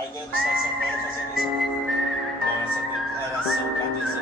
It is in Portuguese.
Ainda no estado de São Paulo fazendo essa declaração para adesão